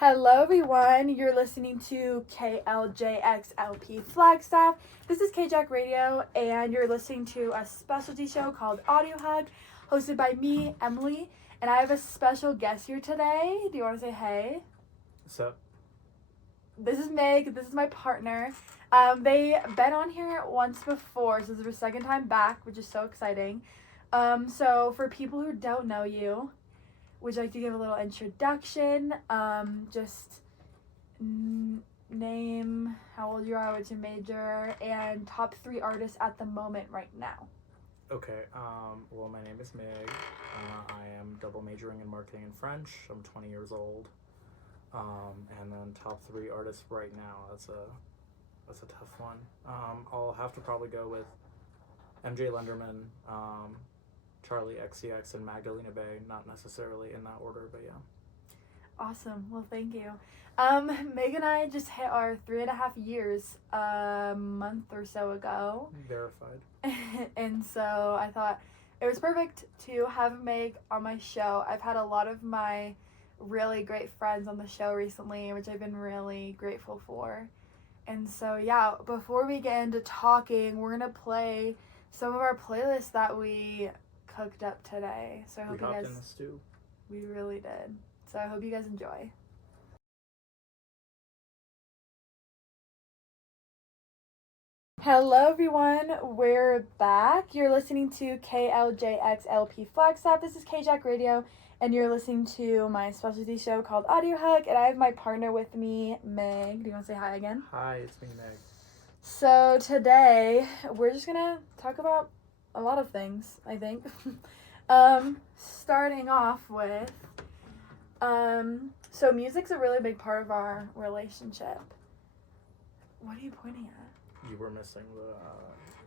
Hello, everyone. You're listening to KLJXLP Flagstaff. This is KJack Radio, and you're listening to a specialty show called Audio Hug, hosted by me, Emily, and I have a special guest here today. Do you want to say hey? What's up? This is Meg. This is my partner. They've been on here once before, so this is their second time back, which is so exciting. So for people who don't know you, would you like to give a little introduction? Name, how old you are, what's your major, and top 3 artists at the moment right now. Okay, well, my name is Meg. I am double majoring in marketing and French. I'm 20 years old. And then top 3 artists right now. That's a tough one. I'll have to probably go with MJ Lenderman, Charlie XCX, and Magdalena Bay. Not necessarily in that order, but yeah. Awesome. Well, thank you. Meg and I just hit our 3.5 years a month or so ago. Verified. And so I thought it was perfect to have Meg on my show. I've had a lot of my really great friends on the show recently, which I've been really grateful for. And so, yeah, before we get into talking, we're going to play some of our playlists that we cooked up today. So I hope we you guys... in the stew. We really did. So I hope you guys enjoy. Hello, everyone. We're back. You're listening to KLJXLP Flagstaff. This is KJack Radio, and you're listening to my specialty show called Audio Hug, and I have my partner with me, Meg. Do you want to say hi again? Hi, it's me, Meg. So today, we're just going to talk about a lot of things, I think. Starting off with, so music's a really big part of our relationship. What are you pointing at? You were missing the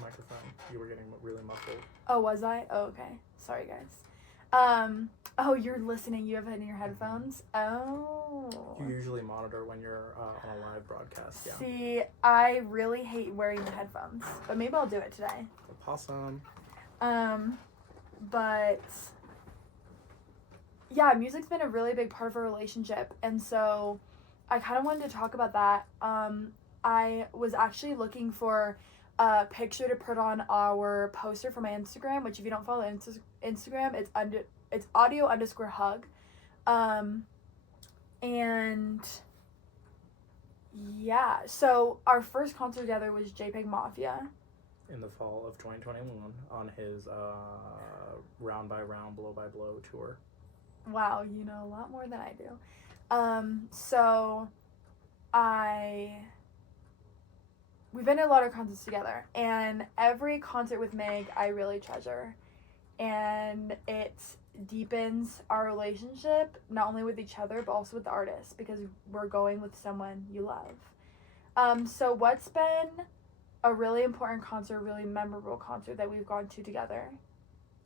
microphone. You were getting really muffled. Oh, was I? Oh, okay. Sorry, guys. Oh, you're listening. You have it in your headphones? Oh. You usually monitor when you're on a live broadcast, yeah. See, I really hate wearing the headphones, but maybe I'll do it today. Possum. But yeah, music's been a really big part of our relationship, and so I kind of wanted to talk about that. I was actually looking for a picture to put on our poster for my Instagram, which if you don't follow Instagram, it's audio_hug. And yeah, so our first concert together was JPEG Mafia. In the fall of 2021 on his round by round, blow by blow tour. Wow, you know a lot more than I do. So we've been to a lot of concerts together, and every concert with Meg I really treasure, and it deepens our relationship not only with each other but also with the artist, because we're going with someone you love. So what's been a really important concert, really memorable concert that we've gone to together?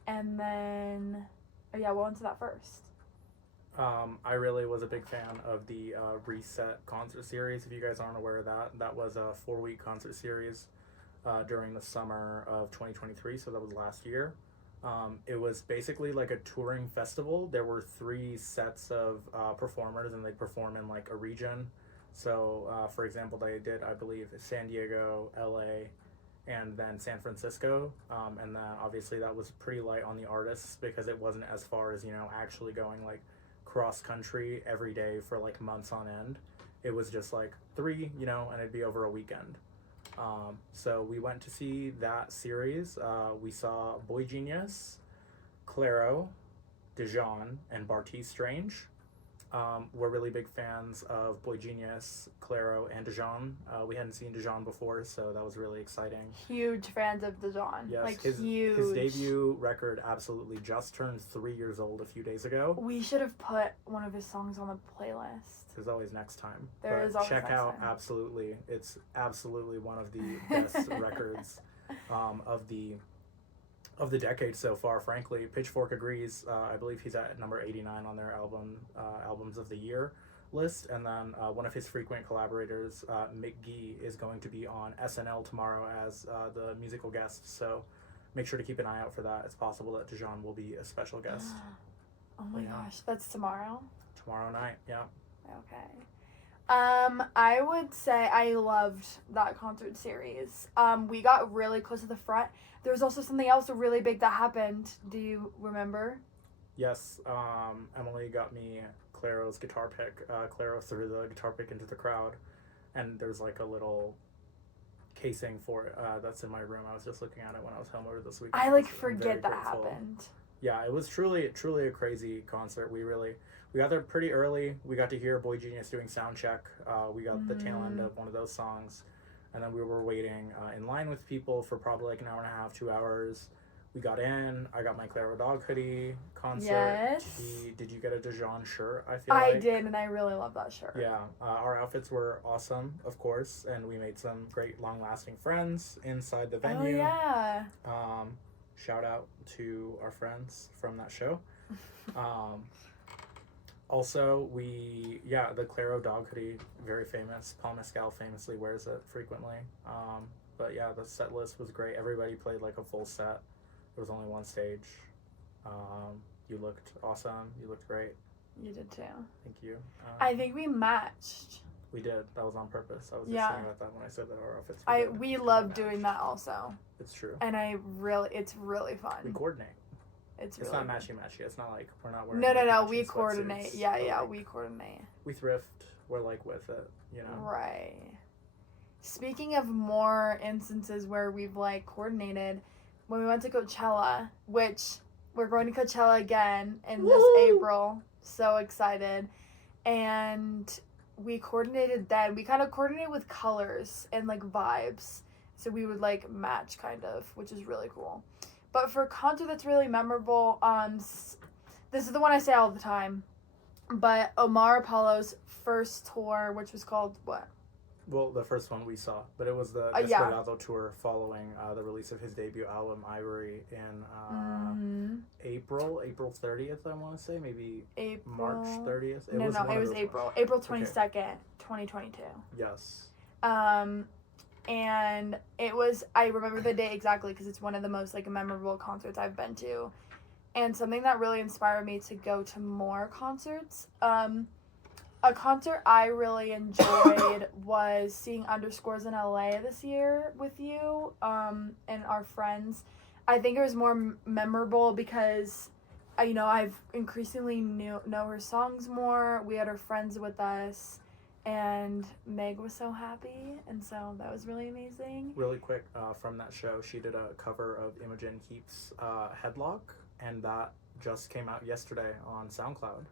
And then we'll answer that first. I really was a big fan of the Reset concert series. If you guys aren't aware of that, that was a 4-week concert series during the summer of 2023, so that was last year. It was basically like a touring festival. There were 3 sets of performers, and they perform in like a region. So, for example, they did, I believe, San Diego, LA, and then San Francisco. And then obviously that was pretty light on the artists because it wasn't as far as, actually going like cross country every day for like months on end. It was just like 3, and it'd be over a weekend. So we went to see that series. We saw Boy Genius, Clairo, Dijon, and Bartees Strange. We're really big fans of Boy Genius, Clairo, and Dijon. We hadn't seen Dijon before, so that was really exciting. Huge fans of Dijon. Yes, like huge. His debut record absolutely just turned 3 years old a few days ago. We should have put one of his songs on the playlist. There's always next time. There is always check next out time. Absolutely. It's absolutely one of the best records of the decade so far, frankly. Pitchfork agrees. I believe he's at number 89 on their albums of the year list. And then one of his frequent collaborators, Mick Gee, is going to be on SNL tomorrow as the musical guest. So make sure to keep an eye out for that. It's possible that Dijon will be a special guest. Oh my gosh, that's tomorrow? Tomorrow night, yeah. Okay. I would say I loved that concert series. We got really close to the front. There was also something else really big that happened. Do you remember? Yes, Emily got me Claro's guitar pick. Claro threw the guitar pick into the crowd, and there's like a little casing for it that's in my room. I was just looking at it when I was home over this weekend. I like I'm forget that grateful. happened. Yeah, it was truly a crazy concert. We got there pretty early. We got to hear Boy Genius doing sound check. We got the tail end of one of those songs, and then we were waiting in line with people for probably like an hour and a half, 2 hours. We got in. I got my Claro Dog hoodie concert. Yes. Did you get a Dijon shirt? I feel I like. did, and I really love that shirt. Yeah, our outfits were awesome, of course, and we made some great long-lasting friends inside the venue. Oh yeah. Shout out to our friends from that show. Also, the Claro Dog hoodie, very famous. Paul Mescal famously wears it frequently. But yeah, the set list was great. Everybody played like a full set. There was only one stage. You looked awesome. You looked great. You did too. Thank you. I think we matched. We did. That was on purpose. I was just saying about that when I said that our outfits were We love doing that also. It's true. And it's really fun. We coordinate. It's really not matchy. It's not like we're not wearing. No. We coordinate. Yeah. We coordinate. We thrift. We're like with it. You know. Right. Speaking of more instances where we've like coordinated, when we went to Coachella, which we're going to Coachella again in this April. So excited. And we coordinated then. We kind of coordinated with colors and like vibes. So we would like match kind of, which is really cool. But for a concert that's really memorable, this is the one I say all the time. But Omar Apollo's first tour, which was called what? Well, the first one we saw, but it was the Desperado tour following the release of his debut album Ivory in April 30th. I want to say maybe March 30th. It was April. April 22nd, 2022. Yes. And it was, I remember the day exactly because it's one of the most like memorable concerts I've been to, and something that really inspired me to go to more concerts. A concert I really enjoyed was seeing Underscores in LA this year with you and our friends. I think it was more memorable because, I've increasingly know her songs more. We had her friends with us, and Meg was so happy, and so that was really amazing. Really quick, from that show, she did a cover of Imogen Heap's Headlock, and that just came out yesterday on SoundCloud.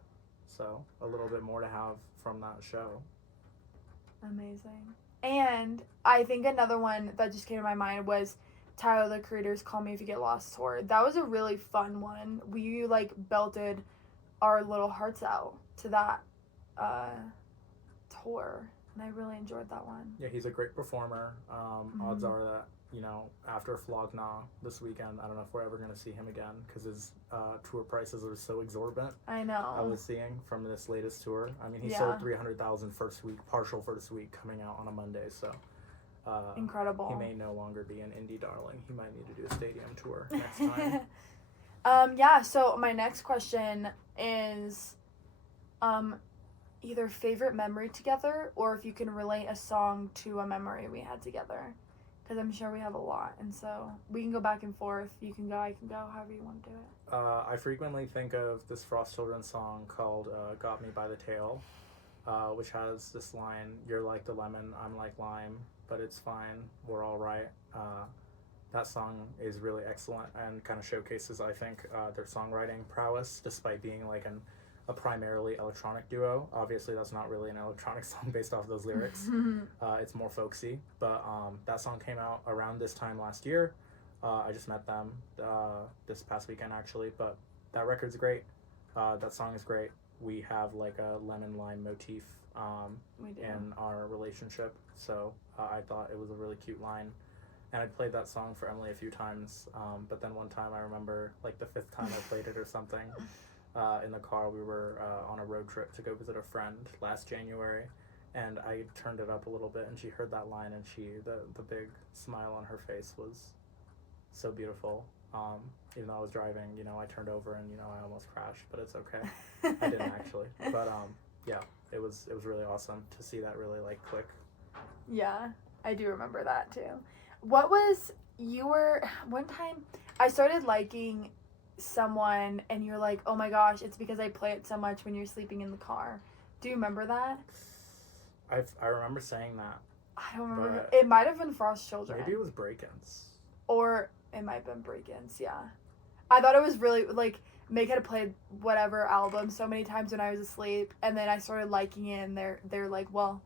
So, a little bit more to have from that show. Amazing. And I think another one that just came to my mind was Tyler, the Creator's Call Me If You Get Lost tour. That was a really fun one. We, belted our little hearts out to that tour. And I really enjoyed that one. Yeah, he's a great performer. Odds are that, after Flog Gnaw this weekend, I don't know if we're ever going to see him again because his tour prices are so exorbitant. I know. I was seeing from this latest tour. I mean, he sold 300,000 partial first week coming out on a Monday, so incredible. He may no longer be an indie darling. He might need to do a stadium tour next time. So my next question is either favorite memory together or if you can relate a song to a memory we had together. Because I'm sure we have a lot, and so we can go back and forth. You can go, I can go, however you want to do it. I frequently think of this Frost Children song called Got Me by the Tail, which has this line, "You're like the lemon, I'm like lime, but it's fine, we're all right." That song is really excellent and kind of showcases, I think, their songwriting prowess, despite being a primarily electronic duo. Obviously, that's not really an electronic song based off those lyrics. It's more folksy, but that song came out around this time last year. I just met them this past weekend, actually, but that record's great. That song is great. We have a lemon lime motif in our relationship, so I thought it was a really cute line. And I played that song for Emily a few times, but then one time I remember, the 5th time I played it or something, in the car, we were on a road trip to go visit a friend last January, and I turned it up a little bit, and she heard that line, and the big smile on her face was so beautiful. Even though I was driving, I turned over and, I almost crashed, but it's okay. I didn't actually. But, yeah, it was really awesome to see that really like click. Yeah, I do remember that too. What was one time I started liking someone and you're like, "Oh my gosh, it's because I play it so much when you're sleeping in the car." Do you remember that? I remember saying that. I don't remember. But It might have been Frost Children. maybe it was Break-Ins. Or it might have been Break-Ins, yeah. I thought it was really, like, Meg had played whatever album so many times when I was asleep, and then I started liking it, and they're like, well,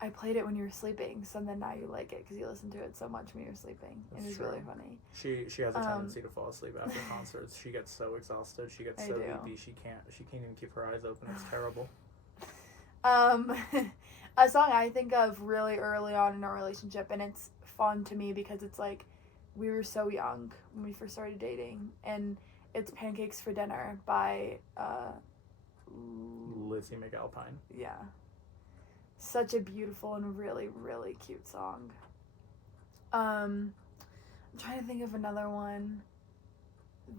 I played it when you were sleeping, so then now you like it because you listened to it so much when you were sleeping. That's It was true. really funny. She has a tendency to fall asleep after concerts. She gets so exhausted. She gets so loopy. She can't even keep her eyes open. It's terrible. A song I think of really early on in our relationship, and it's fun to me because it's like we were so young when we first started dating, and it's Pancakes for Dinner by Lizzie McAlpine. Yeah. Such a beautiful and really, really cute song. I'm trying to think of another one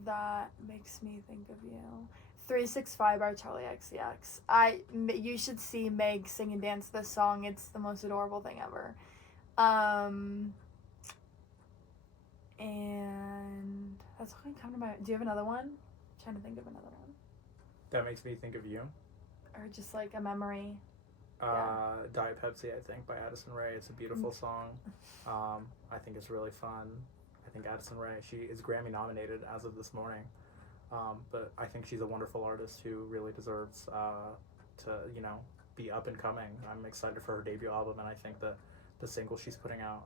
that makes me think of you. 365 by Charlie XCX. You should see Meg sing and dance this song. It's the most adorable thing ever. And that's all I can come to mind. Do you have another one? I'm trying to think of another one. That makes me think of you. Or just like a memory. Diet Pepsi, I think, by Addison Rae. It's a beautiful song. I think it's really fun. I think Addison Rae, she is Grammy nominated as of this morning. But I think she's a wonderful artist who really deserves to, be up and coming. I'm excited for her debut album, and I think the singles she's putting out,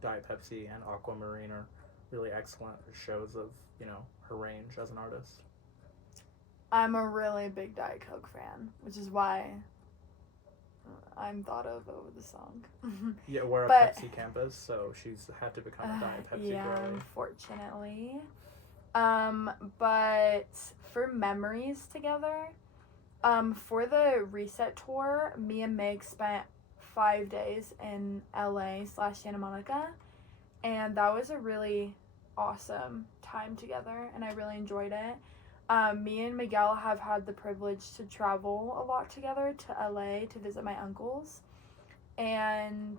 Diet Pepsi and Aquamarine are really excellent shows of, her range as an artist. I'm a really big Diet Coke fan, which is why I'm thought of over the song. Yeah, we're a Pepsi campus, so she's had to become a Diet Pepsi girly. Unfortunately. But for memories together, for the Reset tour, me and Meg spent 5 days in LA/Santa Monica, and that was a really awesome time together, and I really enjoyed it. Me and Miguel have had the privilege to travel a lot together to LA to visit my uncles, and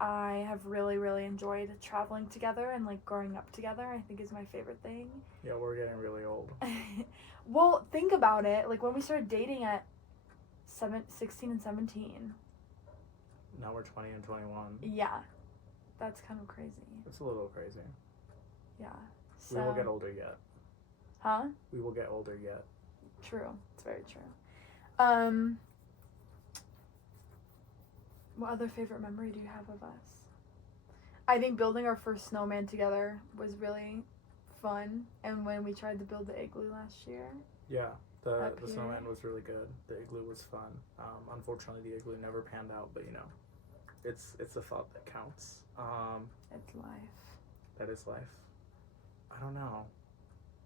I have really, really enjoyed traveling together and like growing up together. I think is my favorite thing. Yeah, we're getting really old. Well, think about it. Like when we started dating at 16 and 17. Now we're 20 and 21. Yeah, that's kind of crazy. It's a little crazy. Yeah. We will get older yet. Huh? We will get older yet. True. It's very true. What other favorite memory do you have of us? I think building our first snowman together was really fun, and when we tried to build the igloo last year. Yeah, the snowman was really good. The igloo was fun. Unfortunately, the igloo never panned out, but it's the thought that counts. It's life. That is life. I don't know.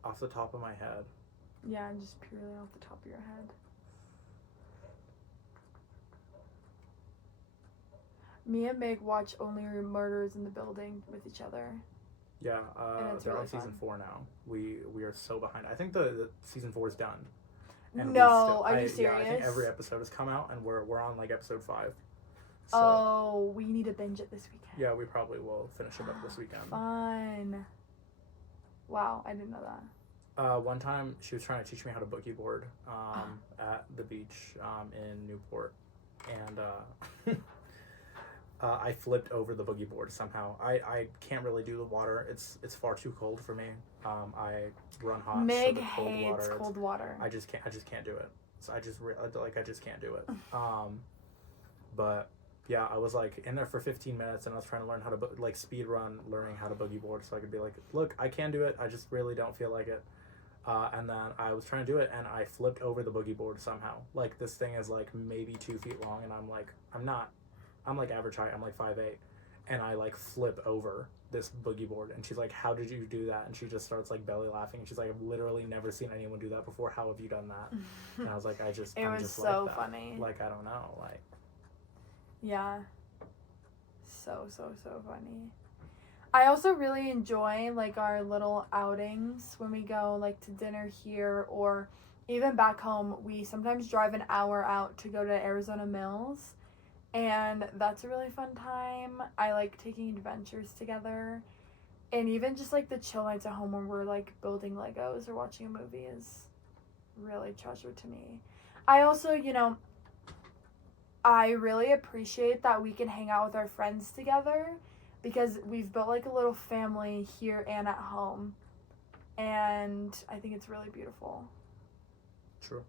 Off the top of my head. Yeah, just purely off the top of your head. Me and Meg watch Only Murders in the Building with each other. Yeah, they're really on season fun. 4 now. We are so behind. I think the season 4 is done. And are you serious? Yeah, I think every episode has come out, and we're on like episode 5. So, oh, we need to binge it this weekend. Yeah, we probably will finish it up this weekend. Fun. Wow, I didn't know that. One time she was trying to teach me how to boogie board at the beach in Newport, and I flipped over the boogie board somehow. I can't really do the water. It's far too cold for me. I run hot. Meg so cold hates water, cold water. I just can't do it. So I just can't do it. But yeah, I was like in there for 15 minutes, and I was trying to learn how to speed run, learning how to boogie board, so I could be like, look, I can do it. I just really don't feel like it. And then I was trying to do it, and I flipped over the boogie board somehow. Like this thing is like maybe 2 feet long, and I'm like average height. I'm like 5'8", and I like flip over this boogie board, and she's like, how did you do that? And she just starts like belly laughing, and she's like, I've literally never seen anyone do that before. How have you done that? And I was like, I'm just so like funny. Like, I don't know, like. Yeah. So funny. I also really enjoy like our little outings when we go like to dinner here, or even back home, we sometimes drive an hour out to go to Arizona Mills, and that's a really fun time. I like taking adventures together, and even just like the chill nights at home when we're like building Legos or watching a movie is really treasure to me. I also, I really appreciate that we can hang out with our friends together because we've built like a little family here and at home, and I think it's really beautiful. True.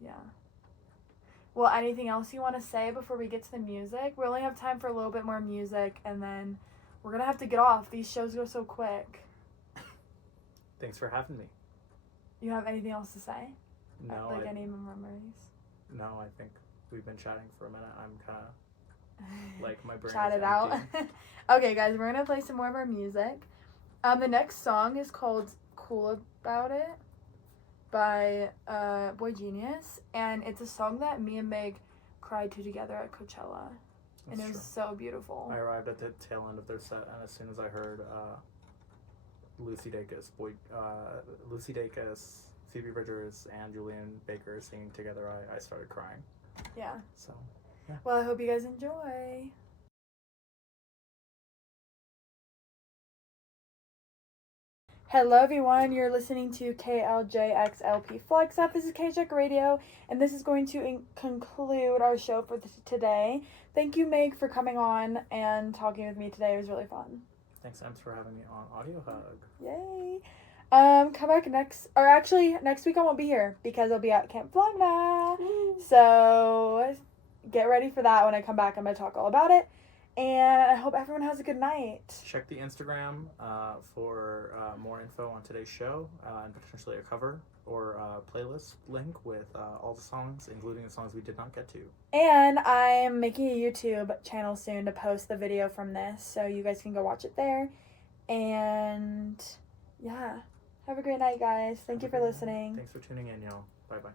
Yeah. Well, anything else you want to say before we get to the music? We only have time for a little bit more music, and then we're going to have to get off. These shows go so quick. Thanks for having me. You have anything else to say? No. Like any memories? No, I think we've been chatting for a minute. I'm kind of like my brain Chat is it out. empty. Okay, guys, we're going to play some more of our music. The next song is called Cool About It by Boy Genius, and it's a song that me and Meg cried to together at Coachella, and it was so beautiful. I arrived at the tail end of their set, and as soon as I heard Lucy Dacus, Phoebe Bridgers, and Julian Baker singing together, I started crying. Yeah. So, yeah. Well, I hope you guys enjoy. Hello everyone, you're listening to KLJXLP Flagstaff. This is KJX Radio, and this is going to conclude our show for today. Thank you, Meg, for coming on and talking with me today. It was really fun. Thanks, Ems, for having me on Audio Hug. Yay. Come back next week I won't be here because I'll be at Camp Flagna. So get ready for that. When I come back, I'm going to talk all about it. And I hope everyone has a good night. Check the Instagram for more info on today's show and potentially a cover or a playlist link with all the songs, including the songs we did not get to. And I'm making a YouTube channel soon to post the video from this, so you guys can go watch it there. And yeah, have a great night, guys. Thank you for listening. Thanks for tuning in, y'all. Bye-bye.